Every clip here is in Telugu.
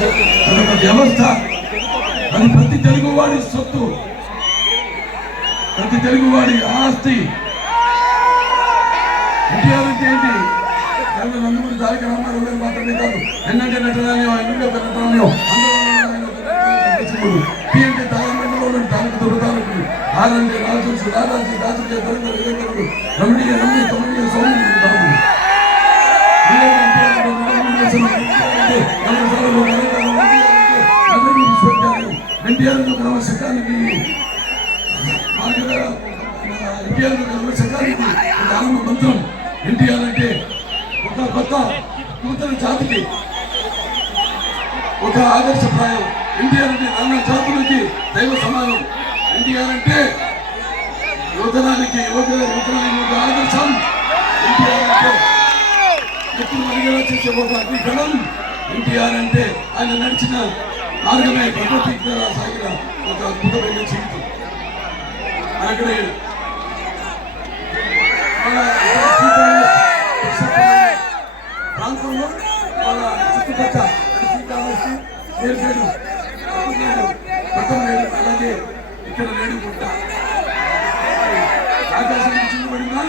అదొక వ్యవస్థ అది ప్రతి తెలుగువాడి సొత్తు ప్రతి తెలుగువాడి ఆస్తి ఎన్టీఆర్ అంటే ఏంటి కేవలం నందమూరి తారక రామారావు గారు మాత్రమే కాదు ఎన్నంటే నటనాలయం ఆయన ఒక నటనాలయం పి అంటే తారమండలో తారక దొరకాలకు ఆర్ అంటే రాజు రాజు రాజకీయ తరంగ ఎన్టీఆర్ క్రమశకానికి ఎన్టీఆర్ క్రమశకానికి ఆరంభ మంత్రం. ఎన్టీఆర్ అంటే ఒక కొత్త నూతన జాతికి ఒక ఆదర్శప్రాయం ఎన్టీఆర్ అంటే నాన్న జాతులకి దైవ సమానం. ఎన్టీఆర్ అంటే యువతనానికి యువత యువతనానికి ఒక ఆదర్శం. ఎన్టీఆర్ అంటే ఎప్పుడు మరిగేలా చేసే ఒక అగ్నిగణం ఎన్టీఆర్ అంటే ఆయన నడిచిన మార్గమే ప్రకృతి సాగిన ఒక అద్భుతమైన జీవితం. అక్కడ మన శ్రీకాళహస్తి ప్రాంతంలో మన చుట్టుపక్కల శ్రీకాళహస్తి ఏర్పేడు పక్కన అలాగే ఇక్కడ రేణుగుంట ఆకాశం చిన్నబడినా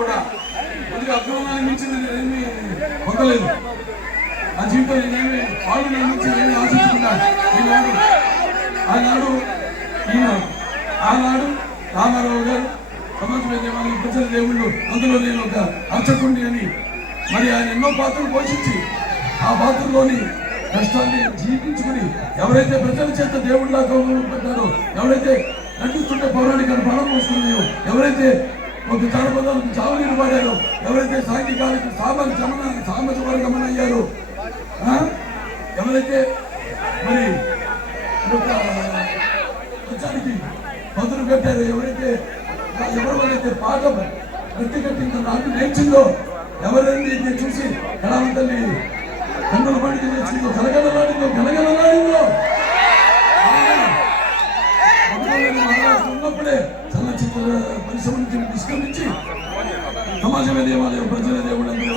కూడా కొద్దిగా అభిమానాన్ని మించింది నేనేమి పొందలేదు. నా జీవితం నేనేమి వాళ్ళు నా నుంచి నేను ఆశించుకున్నా ఈనాడు ఆనాడు ఈనాడు ఆనాడు రామారావు గారు సమాజమైన దేవాలయం ప్రజల దేవుళ్ళు అందులో నేను ఒక అర్చకుండి అని. మరి ఆయన ఎన్నో పాత్రలు పోషించి ఆ పాత్రలోని కష్టాన్ని జీవించుకుని ఎవరైతే ప్రజల చేత దేవుళ్ళ గౌరవం పెట్టారో ఎవరైతే నటిస్తుంటే పౌరాణిక బలం పోసుకున్నాయో ఎవరైతే ఒక జానపదాలకు చావునీరు పాడారో ఎవరైతే సాంఘికాలకు సామాజిక గమన సామాజిక వర్గమన అయ్యారు ఆ? ఎవరైతే మరి ప్రచారానికి పదులు పెట్టారు ఎవరైతే ఎవరైతే పాఠం పాట ప్రతి కట్టిందో నాకు నేర్చిందో ఎవరైతే చూసి కళావంతల్ని కన్నుల పండుగ నేర్చిందో కలగలలాడిందో కలగలలాడిందో మంత్రులని మహారాజు ఉన్నప్పుడే చలనచిత్ర పరిశ్రమ నుంచి నిష్క్రమించి సమాజమే దేవాలయం ప్రజల దేవుడు అందరూ